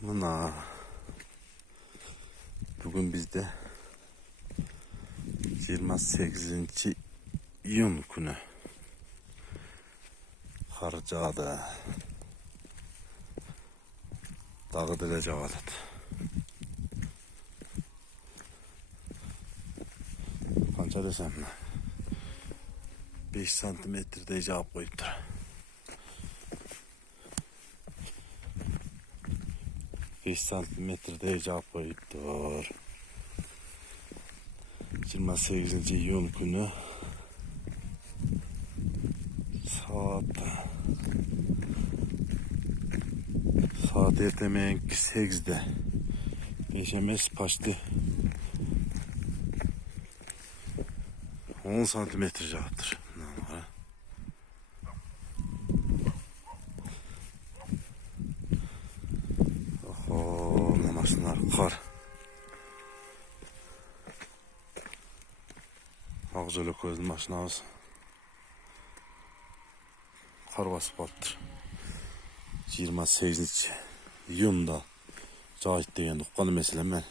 Mına. Bugün bizde 28. iyun günü. Kar yağdı. Dağı derece vardı. Kança desem mi? 5 santimetrede cevap koyuptur. Beş santimetrede cevap koyuptur. 28. iyun günü saat ertemeyen 8'de geçemez paştı 10 santimetre cevaptır. Oho, namasınlar kar. Ağzıyla koydum maşınağız. Kar basıp battır. 28. iyunda cahit deyen uqqanı meselem ben.